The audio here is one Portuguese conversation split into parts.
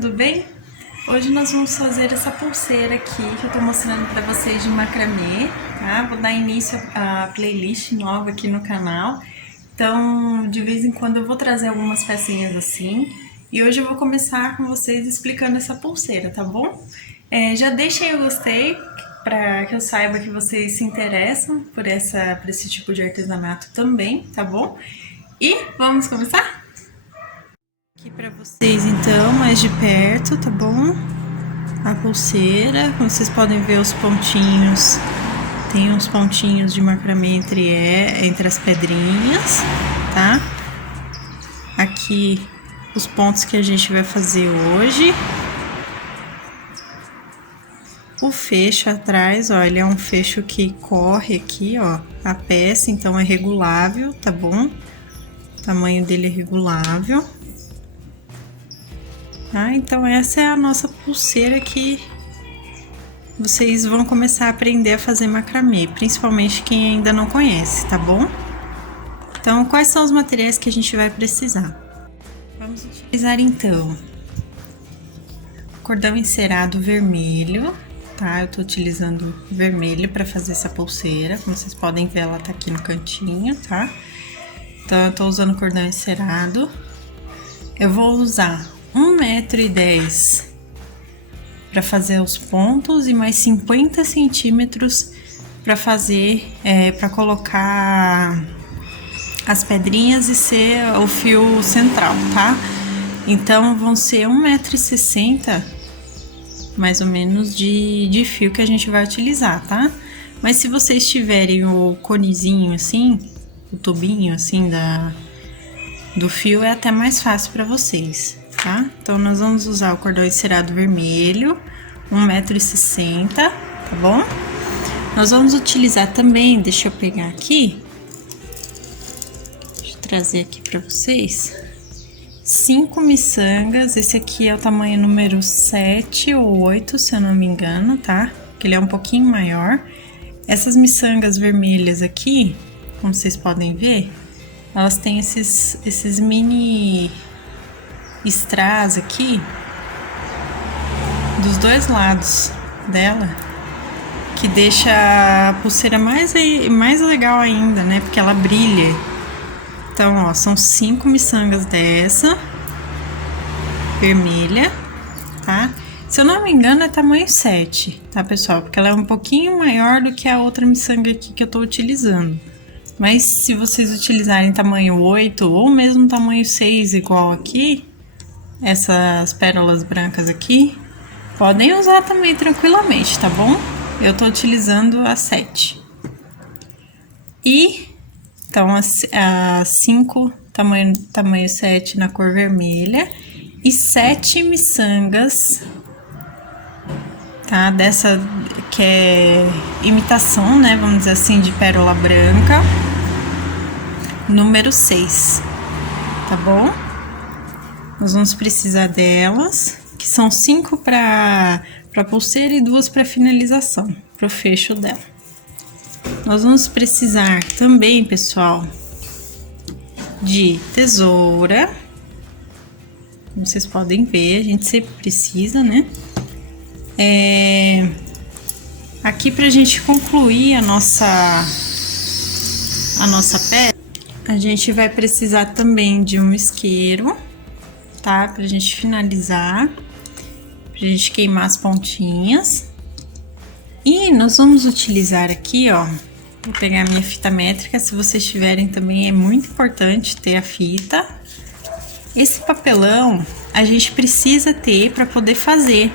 tudo bem? Hoje nós vamos fazer essa pulseira aqui que eu tô mostrando pra vocês de macramê, tá? Vou dar início à playlist nova aqui no canal. Então, de vez em quando eu vou trazer algumas pecinhas assim. E hoje eu vou começar com vocês explicando essa pulseira, tá bom? Já deixem o gostei para que eu saiba que vocês se interessam por esse tipo de artesanato também, tá bom? E vamos começar? Aqui para vocês então, mais de perto, tá bom? A pulseira, como vocês podem ver os pontinhos, tem uns pontinhos de macramê entre as pedrinhas, tá? Aqui os pontos que a gente vai fazer hoje. O fecho atrás, ó, ele é um fecho que corre aqui, ó, a peça, então é regulável, tá bom? O tamanho dele é regulável. Tá? Então essa é a nossa pulseira que vocês vão começar a aprender a fazer macramê, principalmente quem ainda não conhece, tá bom? Então, quais são os materiais que a gente vai precisar? Vamos utilizar então cordão encerado vermelho, tá? Eu tô utilizando vermelho para fazer essa pulseira, como vocês podem ver, ela tá aqui no cantinho, tá? Então, eu tô usando cordão encerado. Eu vou usar 1,10 m para fazer os pontos e mais 50 centímetros para fazer, para colocar as pedrinhas e ser o fio central, tá? Então, vão ser 1,60 m mais ou menos de fio que a gente vai utilizar, tá? Mas se vocês tiverem o conezinho assim, o tubinho assim do fio, é até mais fácil para vocês, tá? Então, nós vamos usar o cordão encerado vermelho, 1,60 m, tá bom? Nós vamos utilizar também, deixa eu pegar aqui, deixa eu trazer aqui para vocês, 5 miçangas, esse aqui é o tamanho número 7 ou 8, se eu não me engano, tá? Que ele é um pouquinho maior. Essas miçangas vermelhas aqui, como vocês podem ver, elas têm esses mini strass aqui dos dois lados dela, que deixa a pulseira mais legal ainda, né? Porque ela brilha. Então, ó, são 5 miçangas dessa vermelha, tá? Se eu não me engano, é tamanho 7, tá, pessoal? Porque ela é um pouquinho maior do que a outra miçanga aqui que eu tô utilizando. Mas se vocês utilizarem tamanho 8 ou mesmo tamanho 6 igual aqui, essas pérolas brancas aqui, podem usar também tranquilamente, tá bom? Eu tô utilizando a 7. E, então, a 5, tamanho 7 na cor vermelha, e 7 miçangas, tá? Dessa que é imitação, né? Vamos dizer assim, de pérola branca, número 6, tá bom? Nós vamos precisar delas, que são 5 para pulseira e 2 para finalização, para o fecho dela. Nós vamos precisar também, pessoal, de tesoura. Como vocês podem ver, a gente sempre precisa, né? Aqui pra gente concluir a nossa peça, a gente vai precisar também de um isqueiro, tá? Pra gente finalizar, pra gente queimar as pontinhas. E nós vamos utilizar aqui, ó, vou pegar a minha fita métrica, se vocês tiverem também é muito importante ter a fita. Esse papelão a gente precisa ter para poder fazer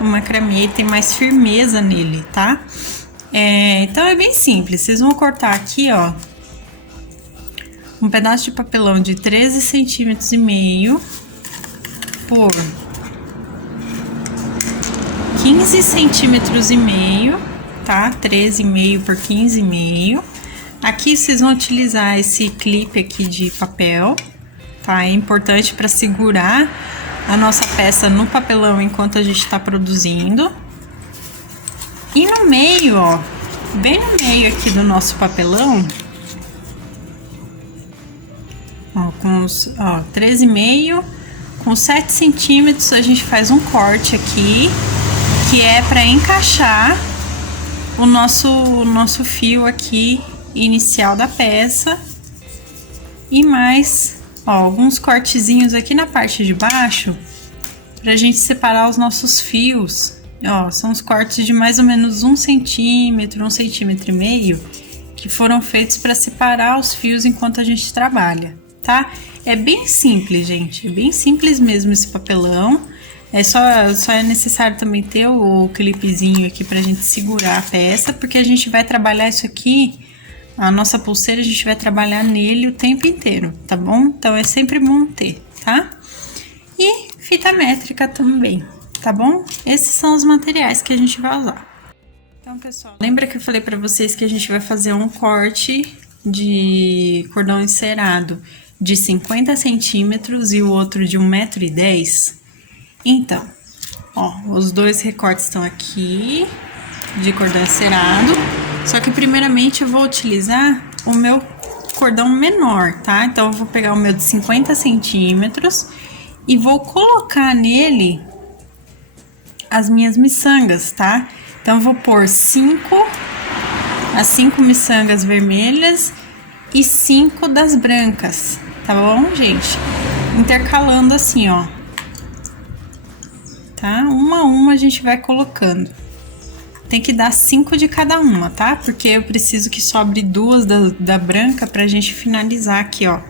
o macramê e ter mais firmeza nele, tá? Então é bem simples, vocês vão cortar aqui, ó, um pedaço de papelão de 13,5 centímetros por 15,5 centímetros, tá? 13,5 por 15,5. Aqui vocês vão utilizar esse clipe aqui de papel, tá? É importante para segurar a nossa peça no papelão enquanto a gente tá produzindo. E no meio, ó, bem no meio aqui do nosso papelão, ó, com os, ó, 13,5 Com 7 centímetros a gente faz um corte aqui, que é para encaixar o nosso fio aqui inicial da peça. E mais, ó, alguns cortezinhos aqui na parte de baixo, pra gente separar os nossos fios. Ó, são os cortes de mais ou menos 1 centímetro, 1,5 centímetros, que foram feitos para separar os fios enquanto a gente trabalha, tá? É bem simples, gente, é bem simples mesmo esse papelão. Só é necessário também ter o clipezinho aqui pra gente segurar a peça, porque a gente vai trabalhar isso aqui, a nossa pulseira, a gente vai trabalhar nele o tempo inteiro, tá bom? Então é sempre bom ter, tá? E fita métrica também, tá bom? Esses são os materiais que a gente vai usar. Então, pessoal, lembra que eu falei pra vocês que a gente vai fazer um corte de cordão encerado de 50 centímetros e o outro de 1,10 m? Então, ó, os dois recortes estão aqui, de cordão encerado, só que primeiramente eu vou utilizar o meu cordão menor, tá? Então, eu vou pegar o meu de 50 centímetros e vou colocar nele as minhas miçangas, tá? Então, eu vou pôr 5 miçangas vermelhas e 5 das brancas, tá bom, gente? Intercalando assim, ó. Tá? Uma a uma a gente vai colocando. Tem que dar 5 de cada uma, tá? Porque eu preciso que sobre 2 da branca pra gente finalizar aqui, ó.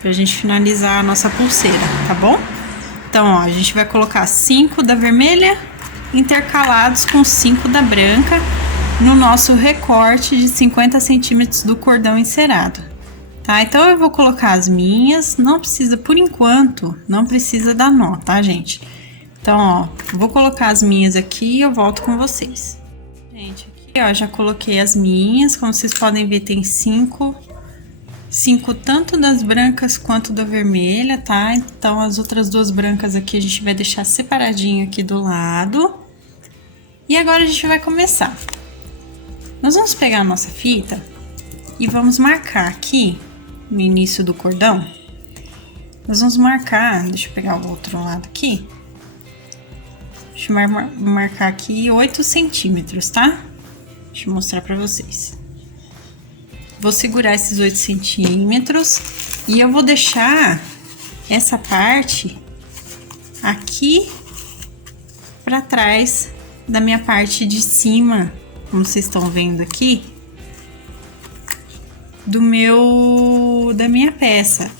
Pra gente finalizar a nossa pulseira, tá bom? Então, ó, a gente vai colocar 5 da vermelha intercalados com 5 da branca no nosso recorte de 50 centímetros do cordão encerado, tá? Então, eu vou colocar as minhas, não precisa, por enquanto, não precisa dar nó, tá, gente? Então, ó, vou colocar as minhas aqui e eu volto com vocês. Gente, aqui, ó, já coloquei as minhas, como vocês podem ver, tem 5 tanto das brancas quanto da vermelha, tá? Então, as outras 2 brancas aqui a gente vai deixar separadinho aqui do lado. E agora a gente vai começar. Nós vamos pegar a nossa fita e vamos marcar aqui, no início do cordão. Nós vamos marcar, deixa eu pegar o outro lado aqui. Deixa eu marcar aqui 8 centímetros, tá? Deixa eu mostrar pra vocês. Vou segurar esses 8 centímetros e eu vou deixar essa parte aqui pra trás da minha parte de cima, como vocês estão vendo aqui, da minha peça,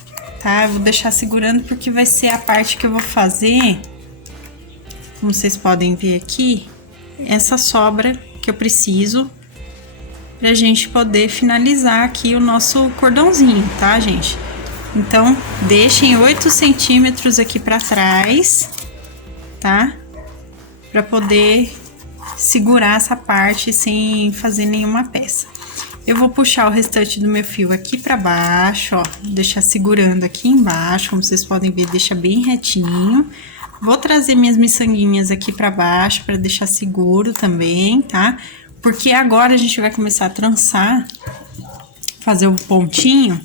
tá? Eu vou deixar segurando porque vai ser a parte que eu vou fazer. Como vocês podem ver aqui, essa sobra que eu preciso pra gente poder finalizar aqui o nosso cordãozinho, tá, gente? Então, deixem 8 centímetros aqui pra trás, tá? Pra poder segurar essa parte sem fazer nenhuma peça. Eu vou puxar o restante do meu fio aqui pra baixo, ó, deixar segurando aqui embaixo, como vocês podem ver, deixa bem retinho. Vou trazer minhas miçanguinhas aqui pra baixo pra deixar seguro também, tá? Porque agora a gente vai começar a trançar, fazer o pontinho.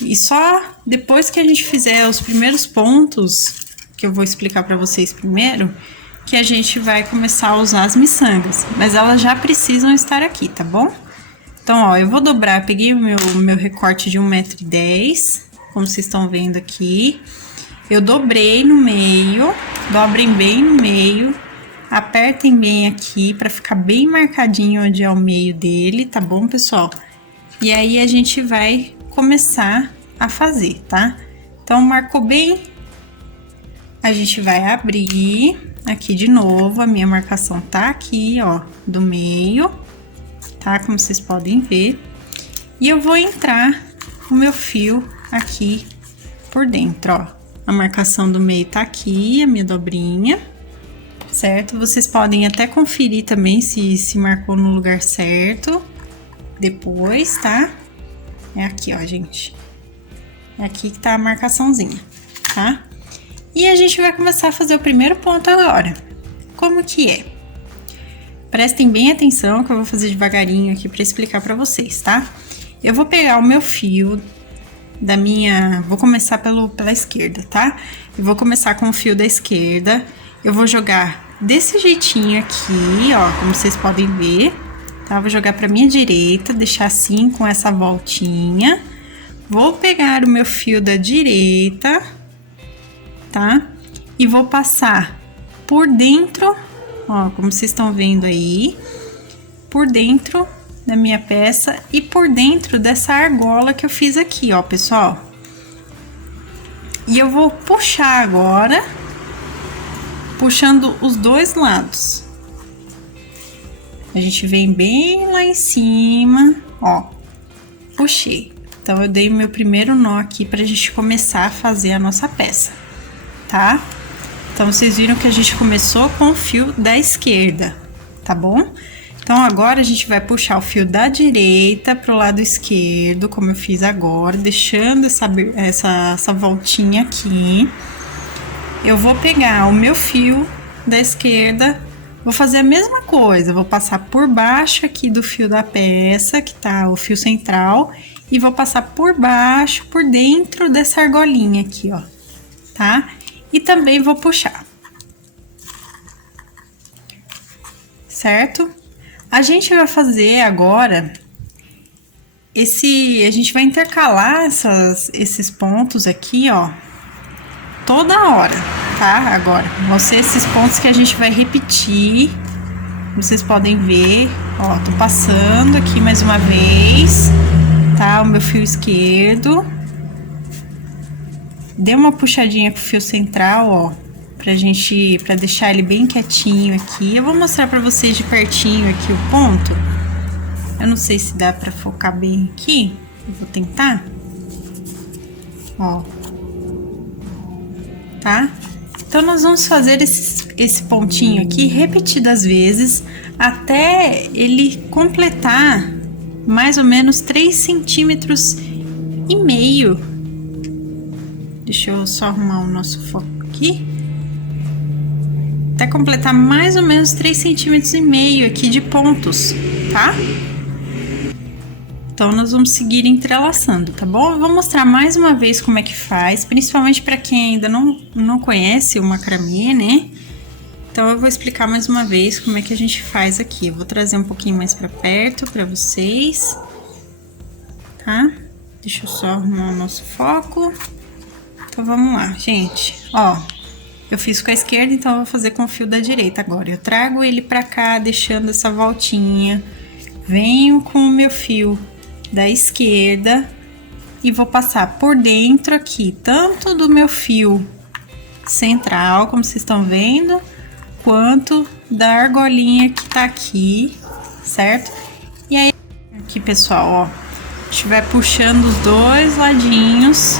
E só depois que a gente fizer os primeiros pontos, que eu vou explicar pra vocês primeiro, que a gente vai começar a usar as miçangas. Mas elas já precisam estar aqui, tá bom? Então, ó, eu vou dobrar, peguei o meu recorte de 1,10 m, como vocês estão vendo aqui. Eu dobrei no meio, dobrem bem no meio, apertem bem aqui pra ficar bem marcadinho onde é o meio dele, tá bom, pessoal? E aí a gente vai começar a fazer, tá? Então, marcou bem, a gente vai abrir aqui de novo, a minha marcação tá aqui, ó, do meio, tá? Como vocês podem ver. E eu vou entrar o meu fio aqui por dentro, ó. A marcação do meio tá aqui, a minha dobrinha, certo? Vocês podem até conferir também se marcou no lugar certo depois, tá? É aqui, ó, gente. É aqui que tá a marcaçãozinha, tá? E a gente vai começar a fazer o primeiro ponto agora. Como que é? Prestem bem atenção que eu vou fazer devagarinho aqui pra explicar pra vocês, tá? Eu vou pegar o meu fio da minha... Vou começar pela esquerda, tá? Eu vou começar com o fio da esquerda. Eu vou jogar desse jeitinho aqui, ó, como vocês podem ver, tá? Vou jogar pra minha direita, deixar assim com essa voltinha. Vou pegar o meu fio da direita, tá? E vou passar por dentro, ó, como vocês estão vendo aí, por dentro da minha peça e por dentro dessa argola que eu fiz aqui, ó, pessoal. E eu vou puxar agora, puxando os dois lados. A gente vem bem lá em cima, ó, puxei. Então, eu dei o meu primeiro nó aqui pra gente começar a fazer a nossa peça, tá? Então, vocês viram que a gente começou com o fio da esquerda, tá bom? Então, agora a gente vai puxar o fio da direita pro lado esquerdo, como eu fiz agora, deixando essa voltinha aqui. Eu vou pegar o meu fio da esquerda, vou fazer a mesma coisa, vou passar por baixo aqui do fio da peça, que tá o fio central, e vou passar por baixo, por dentro dessa argolinha aqui, ó, tá? E também vou puxar. Certo? A gente vai fazer agora a gente vai intercalar esses pontos aqui, ó, toda hora, tá? Agora, vão ser esses pontos que a gente vai repetir. Vocês podem ver, ó, tô passando aqui mais uma vez, tá? O meu fio esquerdo. Dê uma puxadinha com o fio central, ó, pra deixar ele bem quietinho aqui. Eu vou mostrar pra vocês de pertinho aqui o ponto. Eu não sei se dá pra focar bem aqui. Eu vou tentar. Ó. Tá? Então, nós vamos fazer esse pontinho aqui repetidas vezes até ele completar mais ou menos 3,5 centímetros. Deixa eu só arrumar o nosso foco aqui. Até completar mais ou menos 3,5 centímetros aqui de pontos, tá? Então, nós vamos seguir entrelaçando, tá bom? Eu vou mostrar mais uma vez como é que faz, principalmente para quem ainda não conhece o macramê, né? Então, eu vou explicar mais uma vez como é que a gente faz aqui. Eu vou trazer um pouquinho mais para perto para vocês, tá? Deixa eu só arrumar o nosso foco. Então, vamos lá, gente. Ó, eu fiz com a esquerda, então eu vou fazer com o fio da direita agora. Eu trago ele pra cá, deixando essa voltinha. Venho com o meu fio da esquerda e vou passar por dentro aqui, tanto do meu fio central, como vocês estão vendo, quanto da argolinha que tá aqui, certo? E aí, aqui, pessoal, ó, a gente vai puxando os dois ladinhos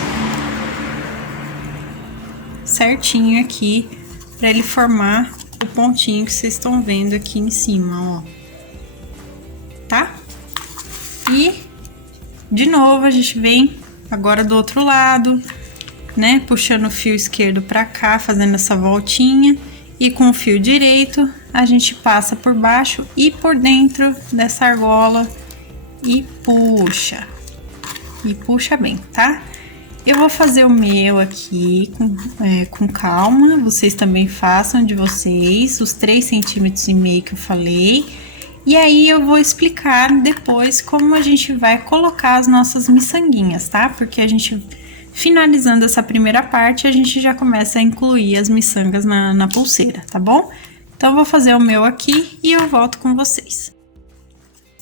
certinho aqui, pra ele formar o pontinho que vocês estão vendo aqui em cima, ó. Tá? E, de novo, a gente vem agora do outro lado, né? Puxando o fio esquerdo pra cá, fazendo essa voltinha. E com o fio direito, a gente passa por baixo e por dentro dessa argola e puxa. E puxa bem, tá? Eu vou fazer o meu aqui com calma, vocês também façam de vocês, os 3,5 centímetros que eu falei. E aí, eu vou explicar depois como a gente vai colocar as nossas miçanguinhas, tá? Porque a gente, finalizando essa primeira parte, a gente já começa a incluir as miçangas na pulseira, tá bom? Então, eu vou fazer o meu aqui e eu volto com vocês.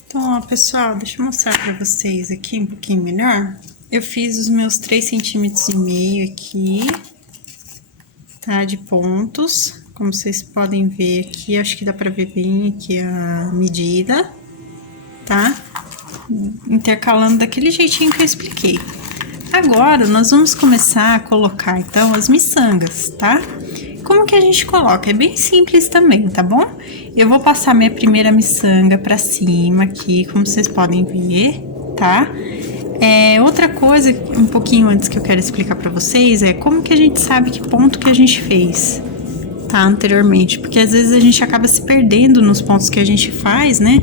Então, ó, pessoal, deixa eu mostrar pra vocês aqui um pouquinho melhor. Eu fiz os meus 3,5 centímetros aqui, tá? De pontos. Como vocês podem ver aqui, acho que dá pra ver bem aqui a medida, tá? Intercalando daquele jeitinho que eu expliquei. Agora, nós vamos começar a colocar, então, as miçangas, tá? Como que a gente coloca? É bem simples também, tá bom? Eu vou passar minha primeira miçanga pra cima aqui, como vocês podem ver, tá? Outra coisa, um pouquinho antes que eu quero explicar pra vocês, é como que a gente sabe que ponto que a gente fez, tá, anteriormente, porque às vezes a gente acaba se perdendo nos pontos que a gente faz, né?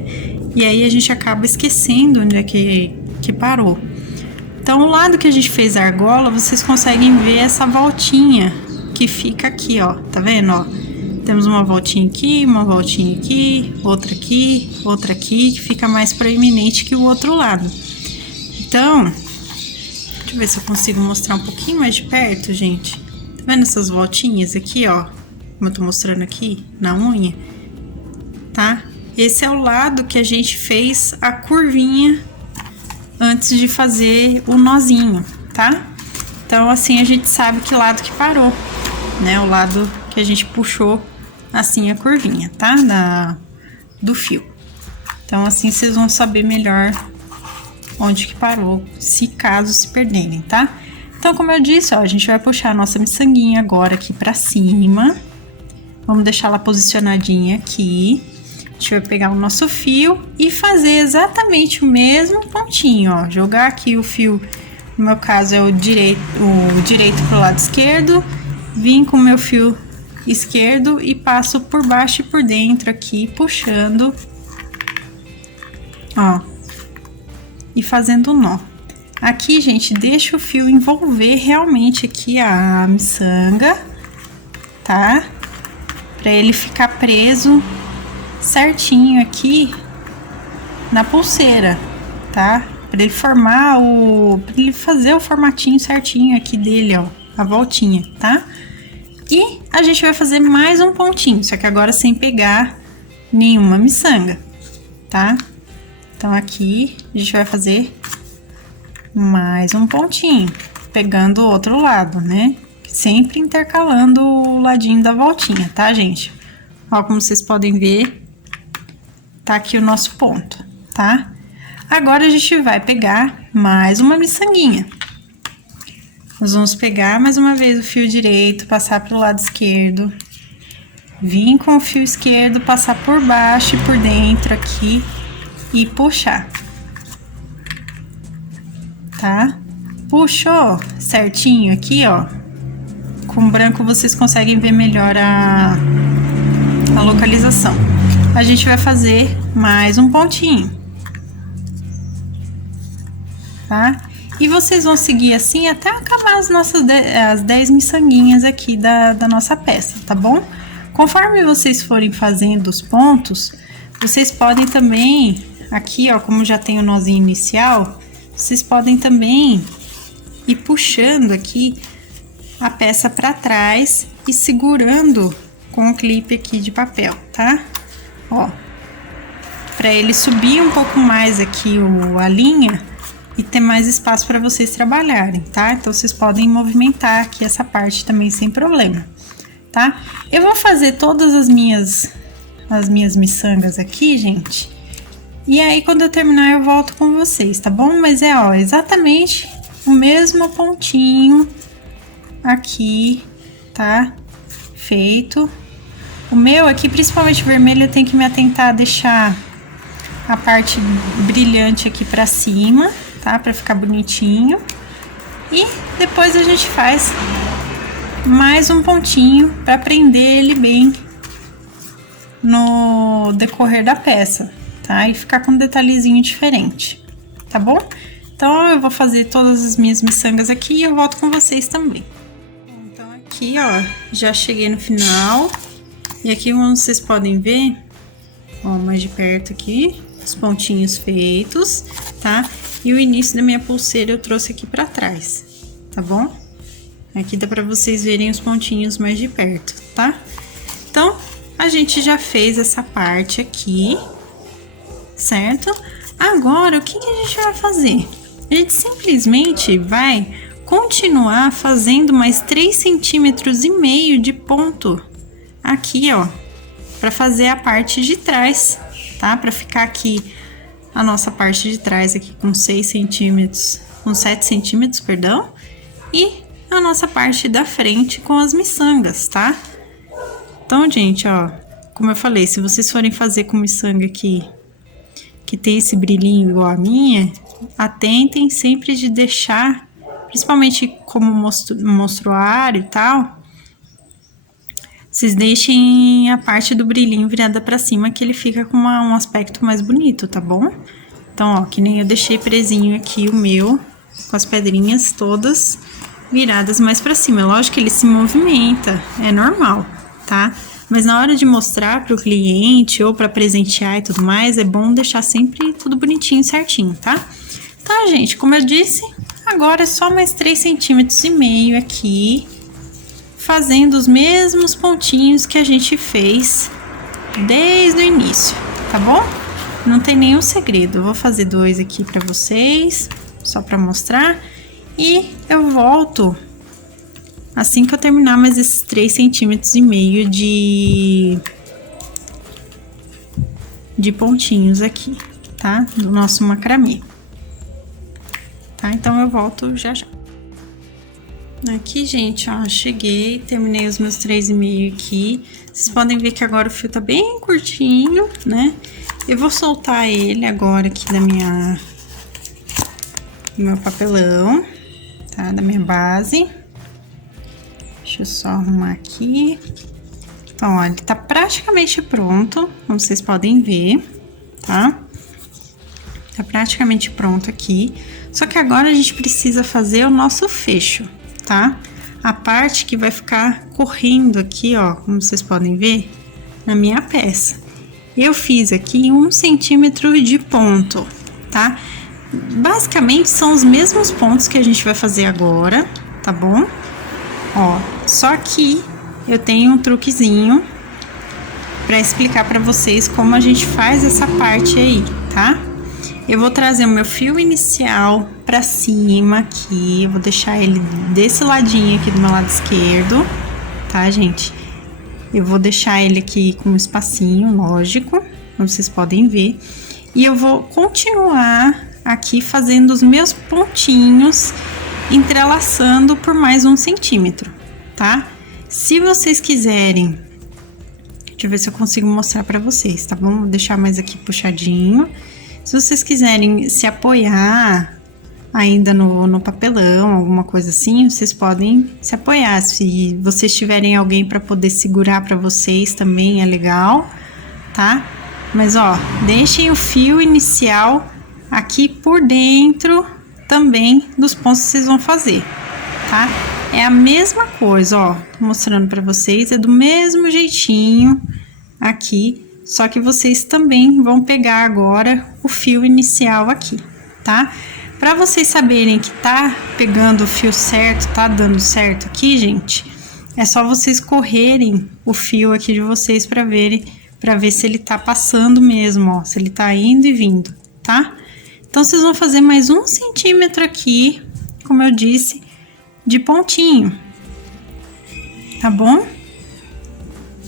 E aí a gente acaba esquecendo onde é que parou. Então, Então, o lado que a gente fez a argola, vocês conseguem ver essa voltinha que fica aqui, ó. Tá vendo, ó? Temos uma voltinha aqui, outra aqui, que fica mais proeminente que o outro lado. Então, deixa eu ver se eu consigo mostrar um pouquinho mais de perto, gente. Tá vendo essas voltinhas aqui, ó? Como eu tô mostrando aqui, na unha, tá? Esse é o lado que a gente fez a curvinha antes de fazer o nozinho, tá? Então, assim, a gente sabe que lado que parou, né? O lado que a gente puxou, assim, a curvinha, tá? Do fio. Então, assim, vocês vão saber melhor onde que parou, se caso se perderem, tá? Então, como eu disse, ó, a gente vai puxar a nossa miçanguinha agora aqui pra cima. Vamos deixar ela posicionadinha aqui. A gente vai pegar o nosso fio e fazer exatamente o mesmo pontinho, ó. Jogar aqui o fio, no meu caso é o direito pro lado esquerdo. Vim com o meu fio esquerdo e passo por baixo e por dentro aqui, puxando, ó. E fazendo um nó. Aqui, gente, deixa o fio envolver realmente aqui a miçanga, tá? Pra ele ficar preso certinho aqui na pulseira, tá? Pra ele formar pra ele fazer o formatinho certinho aqui dele, ó, a voltinha, tá? E a gente vai fazer mais um pontinho, só que agora sem pegar nenhuma miçanga, tá? Então, aqui a gente vai fazer mais um pontinho, pegando o outro lado, né? Sempre intercalando o ladinho da voltinha, tá, gente? Ó, como vocês podem ver, tá aqui o nosso ponto, tá? Agora, a gente vai pegar mais uma miçanguinha. Nós vamos pegar mais uma vez o fio direito, passar pro lado esquerdo, vir com o fio esquerdo, passar por baixo e por dentro aqui e puxar. Tá? Puxou certinho aqui, ó. Com branco vocês conseguem ver melhor a localização. A gente vai fazer mais um pontinho. Tá? E vocês vão seguir assim até acabar as 10 miçanguinhas aqui da nossa peça, tá bom? Conforme vocês forem fazendo os pontos, vocês podem também, aqui ó, como já tem o nozinho inicial, vocês podem também ir puxando aqui a peça para trás e segurando com o clipe aqui de papel, tá? Ó, para ele subir um pouco mais aqui a linha e ter mais espaço para vocês trabalharem, tá? Então, vocês podem movimentar aqui essa parte também sem problema, tá? Eu vou fazer todas as minhas miçangas aqui, gente. E aí, quando eu terminar, eu volto com vocês, tá bom? Mas ó, exatamente o mesmo pontinho aqui, tá? Feito. O meu aqui, principalmente vermelho, eu tenho que me atentar a deixar a parte brilhante aqui pra cima, tá? Pra ficar bonitinho. E depois a gente faz mais um pontinho pra prender ele bem no decorrer da peça, tá? E ficar com um detalhezinho diferente, tá bom? Então, eu vou fazer todas as minhas miçangas aqui e eu volto com vocês também. Então, aqui, ó, já cheguei no final. E aqui, como vocês podem ver, ó, mais de perto aqui, os pontinhos feitos, tá? E o início da minha pulseira eu trouxe aqui pra trás, tá bom? Aqui dá pra vocês verem os pontinhos mais de perto, tá? Então, a gente já fez essa parte aqui, certo? Agora, o que a gente vai fazer? A gente simplesmente vai continuar fazendo mais 3,5 centímetros de ponto aqui, ó, para fazer a parte de trás, tá? Para ficar aqui a nossa parte de trás aqui com 6 centímetros, com 7 centímetros, perdão, e a nossa parte da frente com as miçangas, tá? Então, gente, ó, como eu falei, se vocês forem fazer com miçanga aqui, que tem esse brilhinho igual a minha, atentem sempre de deixar, principalmente como mostruário e tal, vocês deixem a parte do brilhinho virada pra cima, que ele fica com um aspecto mais bonito, tá bom? Então, ó, que nem eu deixei presinho aqui o meu com as pedrinhas todas viradas mais pra cima. É lógico que ele se movimenta, é normal, tá? Mas na hora de mostrar pro cliente ou pra presentear e tudo mais, é bom deixar sempre tudo bonitinho, certinho, tá? Tá, gente, como eu disse, agora é só mais 3,5 centímetros aqui, fazendo os mesmos pontinhos que a gente fez desde o início, tá bom? Não tem nenhum segredo. Eu vou fazer 2 aqui pra vocês, só pra mostrar. E eu volto assim que eu terminar mais esses 3,5 centímetros de pontinhos aqui, tá? Do nosso macramê. Tá? Então, eu volto já já. Aqui, gente, ó, cheguei, terminei os meus 3,5 aqui. Vocês podem ver que agora o fio tá bem curtinho, né? Eu vou soltar ele agora aqui do meu papelão, tá? Da minha base. Deixa eu só arrumar aqui. Então, ó, ele tá praticamente pronto, como vocês podem ver, tá? Tá praticamente pronto aqui. Só que agora a gente precisa fazer o nosso fecho, tá? A parte que vai ficar correndo aqui, ó, como vocês podem ver, na minha peça. Eu fiz aqui 1 centímetro de ponto, tá? Basicamente, são os mesmos pontos que a gente vai fazer agora, tá bom? Ó, só que eu tenho um truquezinho pra explicar pra vocês como a gente faz essa parte aí, tá? Eu vou trazer o meu fio inicial pra cima aqui, eu vou deixar ele desse ladinho aqui do meu lado esquerdo, tá, gente? Eu vou deixar ele aqui com um espacinho, lógico, como vocês podem ver. E eu vou continuar aqui fazendo os meus pontinhos, entrelaçando por mais 1 centímetro, tá? Se vocês quiserem, deixa eu ver se eu consigo mostrar pra vocês, tá bom? Vou deixar mais aqui puxadinho. Se vocês quiserem se apoiar ainda no papelão, alguma coisa assim, vocês podem se apoiar. Se vocês tiverem alguém para poder segurar para vocês, também é legal, tá? Mas, ó, deixem o fio inicial aqui por dentro também dos pontos que vocês vão fazer, tá? É a mesma coisa, ó, tô mostrando para vocês, é do mesmo jeitinho aqui, só que vocês também vão pegar agora o fio inicial aqui, tá? Para vocês saberem que tá pegando o fio certo, tá dando certo aqui, gente, é só vocês correrem o fio aqui de vocês para ver se ele tá passando mesmo, ó, se ele tá indo e vindo, tá? Então, vocês vão fazer mais 1 centímetro aqui, como eu disse, de pontinho, tá bom?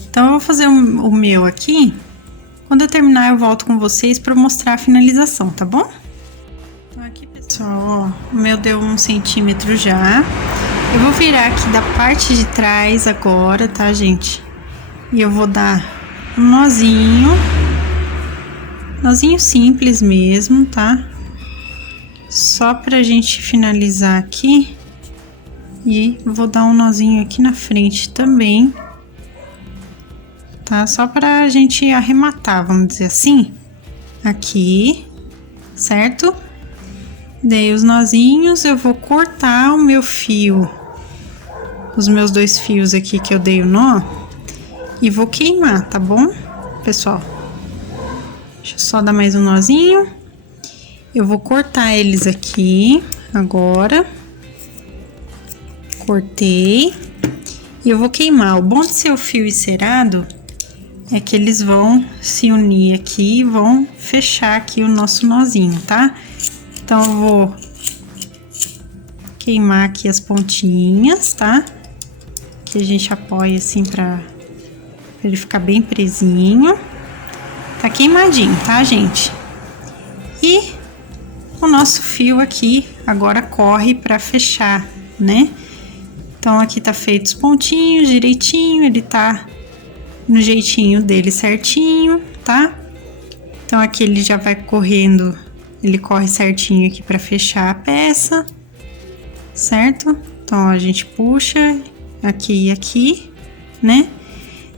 Então, eu vou fazer o meu aqui. Quando eu terminar, eu volto com vocês para mostrar a finalização, tá bom? Então, aqui, pessoal, ó, o meu deu 1 centímetro já. Eu vou virar aqui da parte de trás agora, tá, gente? E eu vou dar um nozinho simples mesmo, tá? Só pra gente finalizar aqui. E vou dar um nozinho aqui na frente também, tá? Só pra gente arrematar, vamos dizer assim, aqui, certo? Dei os nozinhos, eu vou cortar o meu fio, os meus 2 fios aqui que eu dei o nó, e vou queimar, tá bom, pessoal? Deixa eu só dar mais um nozinho. Eu vou cortar eles aqui, agora. Cortei. E eu vou queimar. O bom de ser o fio encerado é que eles vão se unir aqui e vão fechar aqui o nosso nozinho, tá? Então, eu vou queimar aqui as pontinhas, tá? Que a gente apoia assim pra ele ficar bem presinho. Tá queimadinho, tá, gente? E o nosso fio aqui agora corre pra fechar, né? Então, aqui tá feito os pontinhos direitinho, ele tá no jeitinho dele certinho, tá? Então, aqui ele já vai correndo, ele corre certinho aqui pra fechar a peça, certo? Então, a gente puxa aqui e aqui, né?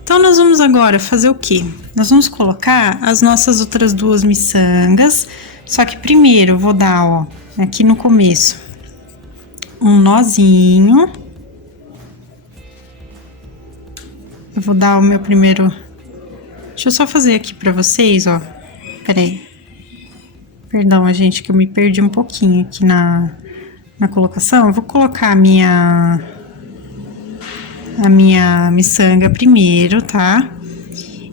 Então, nós vamos agora fazer o quê? Nós vamos colocar as nossas outras 2 miçangas, só que primeiro eu vou dar, ó, aqui no começo, um nozinho. Eu vou dar o meu primeiro... Deixa eu só fazer aqui pra vocês, ó. Peraí. Perdão, gente, que eu me perdi um pouquinho aqui na colocação. Eu vou colocar a minha miçanga primeiro, tá?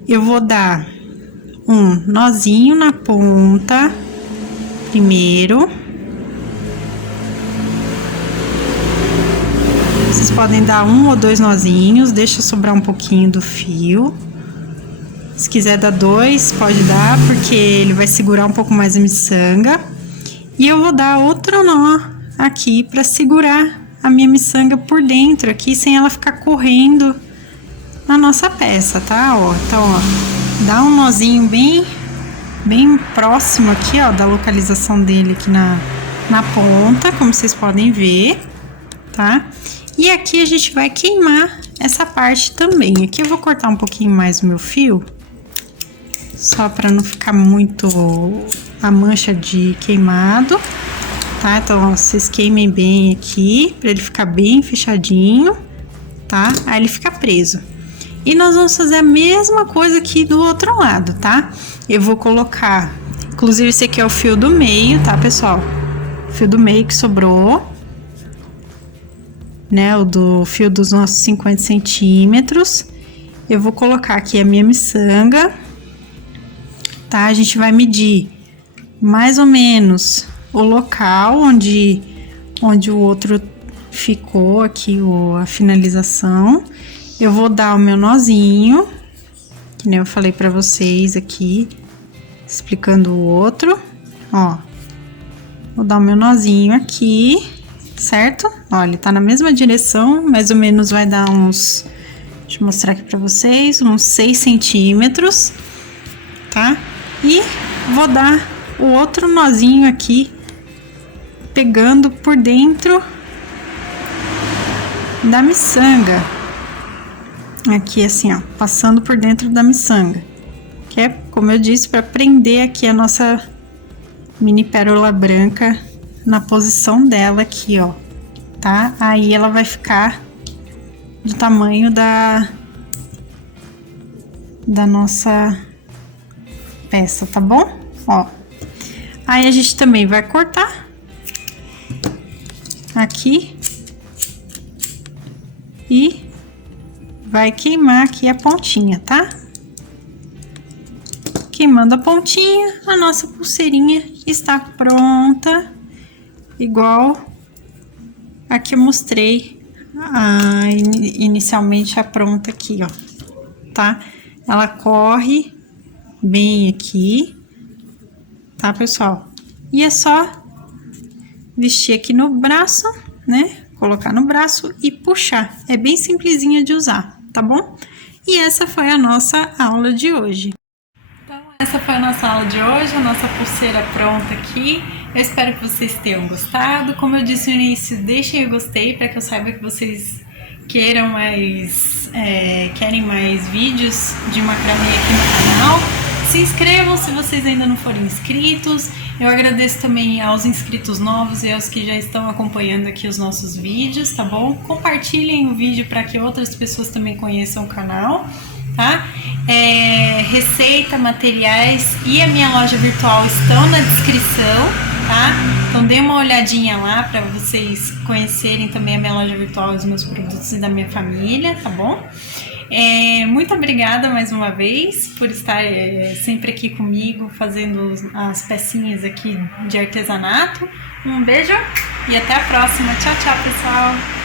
Eu vou dar um nozinho na ponta primeiro. Vocês podem dar 1 ou 2 nozinhos, deixa sobrar um pouquinho do fio. Se quiser dar 2, pode dar, porque ele vai segurar um pouco mais a miçanga. E eu vou dar outro nó aqui pra segurar a minha miçanga por dentro aqui, sem ela ficar correndo na nossa peça, tá? Ó, então, ó, dá um nozinho bem próximo aqui, ó, da localização dele aqui na ponta, como vocês podem ver, tá? E aqui a gente vai queimar essa parte também. Aqui eu vou cortar um pouquinho mais o meu fio, só para não ficar muito a mancha de queimado, tá? Então, ó, vocês queimem bem aqui, para ele ficar bem fechadinho, tá? Aí ele fica preso. E nós vamos fazer a mesma coisa aqui do outro lado, tá? Eu vou colocar, inclusive esse aqui é o fio do meio, tá, pessoal? O fio do meio que sobrou, né? O do fio dos nossos 50 centímetros. Eu vou colocar aqui a minha miçanga, tá? A gente vai medir mais ou menos o local onde o outro ficou aqui, a finalização. Eu vou dar o meu nozinho, que nem eu falei pra vocês aqui, explicando o outro, ó. Vou dar o meu nozinho aqui, certo? Olha, ele tá na mesma direção, mais ou menos vai dar uns... Deixa eu mostrar aqui pra vocês, uns 6 centímetros, tá? E vou dar o outro nozinho aqui, pegando por dentro da miçanga. Aqui assim, ó, passando por dentro da miçanga. Que é, como eu disse, para prender aqui a nossa mini pérola branca na posição dela aqui, ó, tá? Aí ela vai ficar do tamanho da nossa peça, tá bom? Ó. Aí a gente também vai cortar aqui e vai queimar aqui a pontinha, tá? Queimando a pontinha, a nossa pulseirinha está pronta, igual a que eu mostrei inicialmente a pronta aqui, ó, tá? Ela corre bem aqui, tá, pessoal? E é só vestir aqui no braço, né? Colocar no braço e puxar. É bem simplesinha de usar, tá bom? E essa foi a nossa aula de hoje. Então, essa foi a nossa aula de hoje, a nossa pulseira pronta aqui. Eu espero que vocês tenham gostado. Como eu disse no início, deixem o gostei para que eu saiba que vocês querem mais vídeos de macramê aqui no canal. Se inscrevam se vocês ainda não forem inscritos. Eu agradeço também aos inscritos novos e aos que já estão acompanhando aqui os nossos vídeos, tá bom? Compartilhem o vídeo para que outras pessoas também conheçam o canal, tá? Receita, materiais e a minha loja virtual estão na descrição, tá? Então dê uma olhadinha lá para vocês conhecerem também a minha loja virtual, os meus produtos e da minha família, tá bom? Muito obrigada mais uma vez por estar sempre aqui comigo, fazendo as pecinhas aqui de artesanato. Um beijo e até a próxima. Tchau, tchau, pessoal!